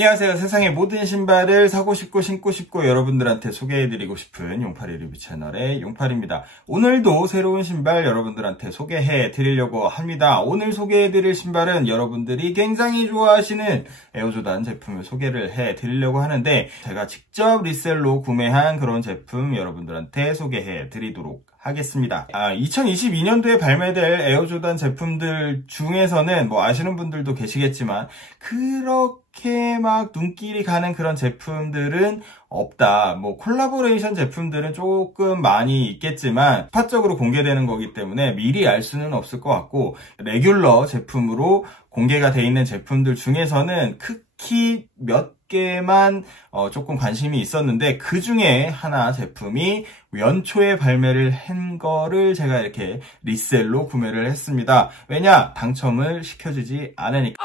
안녕하세요. 세상의 모든 신발을 사고 싶고 신고 싶고 여러분들한테 소개해드리고 싶은 용팔이 리뷰 채널의 용팔입니다. 오늘도 새로운 신발 여러분들한테 소개해드리려고 합니다. 오늘 소개해드릴 신발은 여러분들이 굉장히 좋아하시는 에어조단 제품을 소개를 해드리려고 하는데, 제가 직접 리셀로 구매한 그런 제품 여러분들한테 소개해드리도록 하겠습니다. 2022년도에 발매될 에어조단 제품들 중에서는 아시는 분들도 계시겠지만 그렇게 막 눈길이 가는 그런 제품들은 없다. 콜라보레이션 제품들은 조금 많이 있겠지만 파적으로 공개되는 거기 때문에 미리 알 수는 없을 것 같고, 레귤러 제품으로 공개가 돼 있는 제품들 중에서는 특히 몇 개만 조금 관심이 있었는데, 그 중에 하나 제품이 연초에 발매를 한 거를 제가 이렇게 리셀로 구매를 했습니다. 왜냐? 당첨을 시켜주지 않으니까.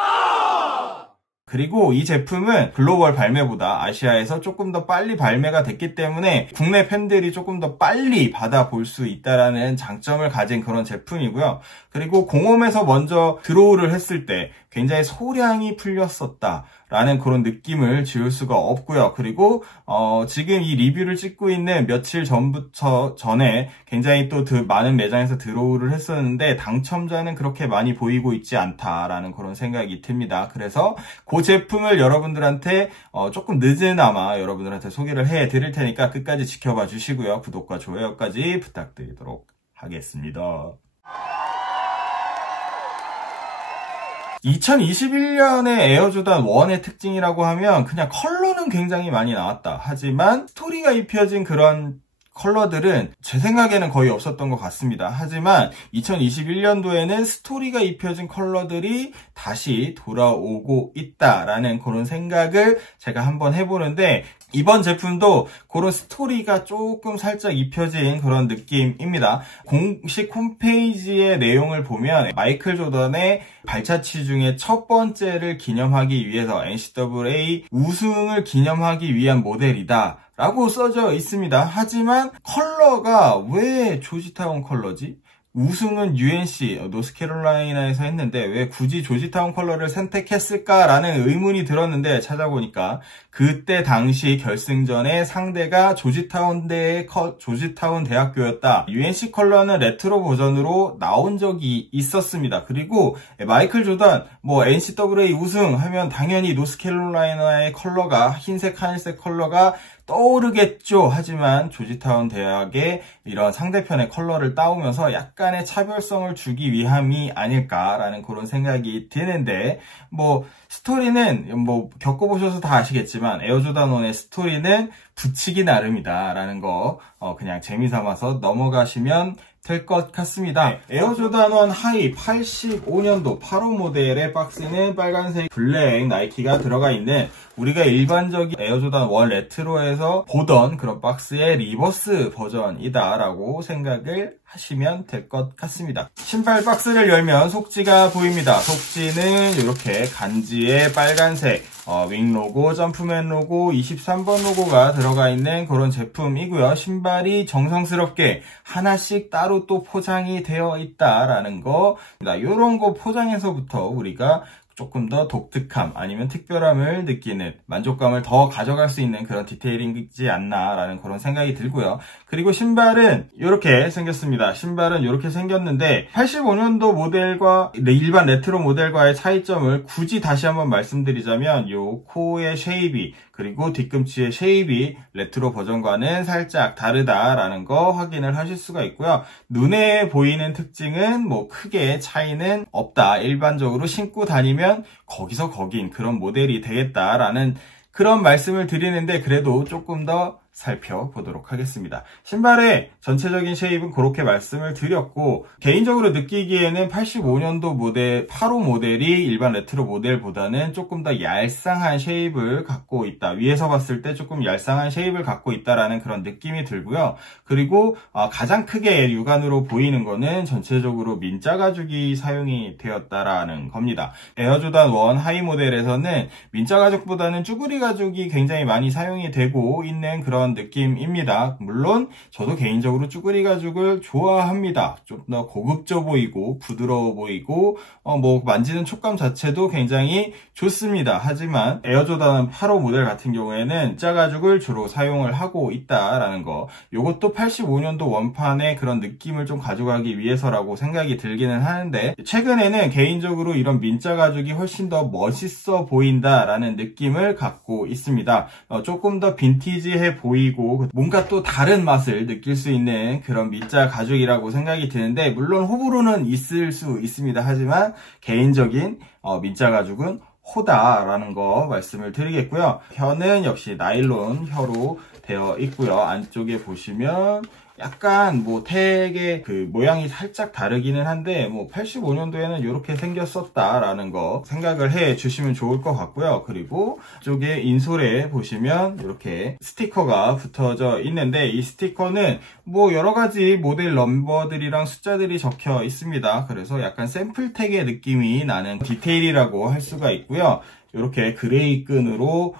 그리고 이 제품은 글로벌 발매보다 아시아에서 조금 더 빨리 발매가 됐기 때문에 국내 팬들이 조금 더 빨리 받아볼 수 있다는 장점을 가진 그런 제품이고요. 그리고 공홈에서 먼저 드로우를 했을 때 굉장히 소량이 풀렸었다라는 그런 느낌을 지울 수가 없고요. 그리고 지금 이 리뷰를 찍고 있는 며칠 전에 굉장히 또 많은 매장에서 드로우를 했었는데 당첨자는 그렇게 많이 보이고 있지 않다라는 그런 생각이 듭니다. 그래서 그 제품을 여러분들한테 조금 늦으나마 여러분들한테 소개를 해드릴 테니까 끝까지 지켜봐 주시고요. 구독과 좋아요까지 부탁드리도록 하겠습니다. 2021년에 에어조단 1의 특징이라고 하면 그냥 컬러는 굉장히 많이 나왔다. 하지만 스토리가 입혀진 그런 컬러들은 제 생각에는 거의 없었던 것 같습니다. 하지만 2021년도에는 스토리가 입혀진 컬러들이 다시 돌아오고 있다라는 그런 생각을 제가 한번 해보는데, 이번 제품도 그런 스토리가 조금 살짝 입혀진 그런 느낌입니다. 공식 홈페이지의 내용을 보면 마이클 조던의 발자취 중에 첫 번째를 기념하기 위해서 NCAA 우승을 기념하기 위한 모델이다 라고 써져 있습니다. 하지만 컬러가 왜 조지타운 컬러지? 우승은 UNC, 노스캐롤라이나에서 했는데 왜 굳이 조지타운 컬러를 선택했을까라는 의문이 들었는데, 찾아보니까 그때 당시 결승전의 상대가 조지타운 대학교였다. UNC 컬러는 레트로 버전으로 나온 적이 있었습니다. 그리고 마이클 조던, NCAA 우승 하면 당연히 노스캐롤라이나의 컬러가, 흰색, 하늘색 컬러가 떠오르겠죠. 하지만 조지타운 대학의 이런 상대편의 컬러를 따오면서 약간의 차별성을 주기 위함이 아닐까라는 그런 생각이 드는데, 스토리는 겪어보셔서 다 아시겠지만 에어조단 1의 스토리는 붙이기 나름이다라는 거 그냥 재미삼아서 넘어가시면 될 것 같습니다. 에어조단 1 하이 85년도 8호 모델의 박스는 빨간색 블랙 나이키가 들어가 있는, 우리가 일반적인 에어조단 1 레트로에서 보던 그런 박스의 리버스 버전이다 라고 생각을 하시면 될 것 같습니다. 신발 박스를 열면 속지가 보입니다. 속지는 이렇게 간지에 빨간색 윙 로고, 점프맨 로고, 23번 로고가 들어가 있는 그런 제품이고요. 신발이 정성스럽게 하나씩 따로 또 포장이 되어 있다라는 거, 이런 거 포장에서부터 우리가 조금 더 독특함 아니면 특별함을 느끼는, 만족감을 더 가져갈 수 있는 그런 디테일이지 않나라는 그런 생각이 들고요. 그리고 신발은 이렇게 생겼습니다. 신발은 이렇게 생겼는데 85년도 모델과 일반 레트로 모델과의 차이점을 굳이 다시 한번 말씀드리자면, 요 코의 쉐입이 그리고 뒤꿈치의 쉐입이 레트로 버전과는 살짝 다르다라는 거 확인을 하실 수가 있고요. 눈에 보이는 특징은 크게 차이는 없다. 일반적으로 신고 다니면 거기서 거긴 그런 모델이 되겠다라는 그런 말씀을 드리는데, 그래도 조금 더 살펴보도록 하겠습니다. 신발의 전체적인 쉐입은 그렇게 말씀을 드렸고, 개인적으로 느끼기에는 85년도 모델 8호 모델이 일반 레트로 모델보다는 조금 더 얄쌍한 쉐입을 갖고 있다. 위에서 봤을 때 조금 얄쌍한 쉐입을 갖고 있다라는 그런 느낌이 들고요. 그리고 가장 크게 육안으로 보이는 거는 전체적으로 민자 가죽이 사용이 되었다라는 겁니다. 에어조단 1 하이 모델에서는 민자 가죽보다는 쭈구리 가죽이 굉장히 많이 사용이 되고 있는 그런 그런 느낌입니다. 물론 저도 개인적으로 쭈그리 가죽을 좋아합니다. 좀 더 고급져 보이고 부드러워 보이고 뭐 만지는 촉감 자체도 굉장히 좋습니다. 하지만 에어조던 8호 모델 같은 경우에는 진짜 가죽을 주로 사용을 하고 있다라는 거, 요것도 85년도 원판의 그런 느낌을 좀 가져가기 위해서라고 생각이 들기는 하는데, 최근에는 개인적으로 이런 민자 가죽이 훨씬 더 멋있어 보인다라는 느낌을 갖고 있습니다. 조금 더 빈티지해 보이고 뭔가 또 다른 맛을 느낄 수 있는 그런 민자 가죽이라고 생각이 드는데, 물론 호불호는 있을 수 있습니다. 하지만 개인적인 민자 가죽은 호다라는 거 말씀을 드리겠고요. 혀는 역시 나일론 혀로 되어 있고요. 안쪽에 보시면 약간 뭐 택의 그 모양이 살짝 다르기는 한데, 뭐 85년도에는 이렇게 생겼었다라는 거 생각을 해 주시면 좋을 것 같고요. 그리고 이쪽에 인솔에 보시면 이렇게 스티커가 붙어져 있는데, 이 스티커는 뭐 여러 가지 모델 넘버들이랑 숫자들이 적혀 있습니다. 그래서 약간 샘플 택의 느낌이 나는 디테일이라고 할 수가 있고요. 이렇게 그레이 끈으로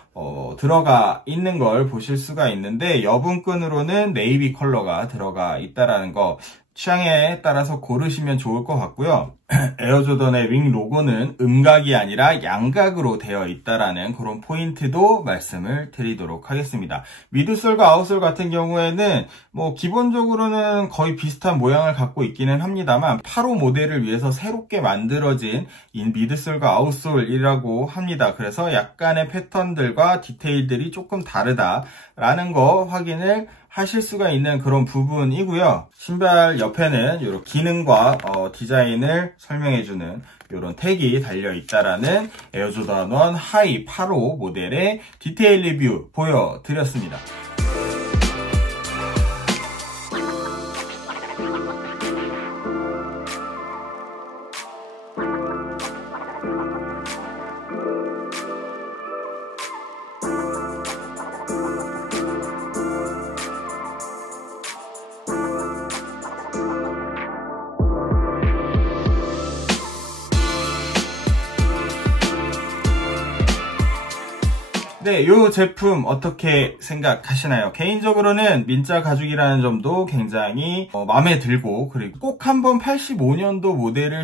들어가 있는 걸 보실 수가 있는데, 여분 끈으로는 네이비 컬러가 들어가 있다라는 거 취향에 따라서 고르시면 좋을 것 같고요. 에어조던의 윙 로고는 음각이 아니라 양각으로 되어 있다라는 그런 포인트도 말씀을 드리도록 하겠습니다. 미드솔과 아웃솔 같은 경우에는 뭐 기본적으로는 거의 비슷한 모양을 갖고 있기는 합니다만, 8호 모델을 위해서 새롭게 만들어진 이 미드솔과 아웃솔이라고 합니다. 그래서 약간의 패턴들과 디테일들이 조금 다르다라는 거 확인을 하실 수가 있는 그런 부분이고요. 신발 옆에는 이런 기능과 디자인을 설명해주는 이런 택이 달려 있다라는 에어조던 1 하이 8호 모델의 디테일 리뷰 보여드렸습니다. 네, 이 제품 어떻게 생각하시나요? 개인적으로는 민자 가죽이라는 점도 굉장히 마음에 들고, 그리고 꼭 한번 85년도 모델을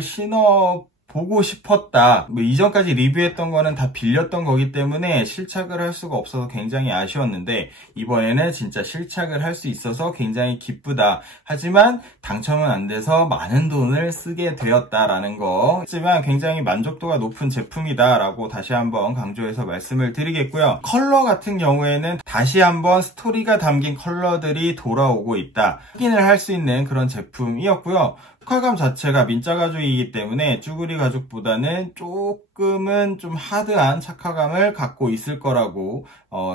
보고 싶었다. 뭐 이전까지 리뷰했던 거는 다 빌렸던 거기 때문에 실착을 할 수가 없어서 굉장히 아쉬웠는데, 이번에는 진짜 실착을 할 수 있어서 굉장히 기쁘다. 하지만 당첨은 안 돼서 많은 돈을 쓰게 되었다라는 거. 하지만 굉장히 만족도가 높은 제품이다 라고 다시 한번 강조해서 말씀을 드리겠고요. 컬러 같은 경우에는 다시 한번 스토리가 담긴 컬러들이 돌아오고 있다, 확인을 할 수 있는 그런 제품이었고요. 컬감 자체가 민자 가죽이기 때문에 쭈그리 가죽보다는 조금은 좀 하드한 착화감을 갖고 있을 거라고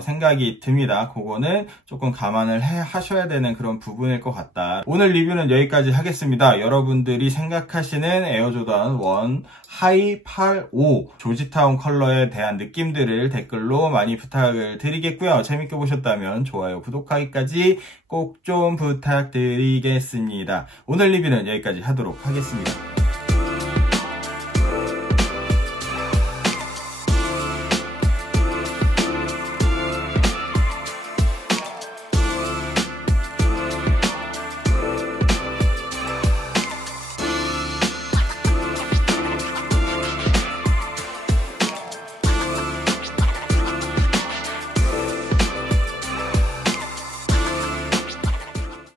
생각이 듭니다. 그거는 조금 감안을 하셔야 되는 그런 부분일 것 같다. 오늘 리뷰는 여기까지 하겠습니다. 여러분들이 생각하시는 에어조던 1 하이 85 조지타운 컬러에 대한 느낌들을 댓글로 많이 부탁을 드리겠고요. 재밌게 보셨다면 좋아요, 구독하기까지 꼭 좀 부탁드리겠습니다. 오늘 리뷰는 여기까지 하도록 하겠습니다.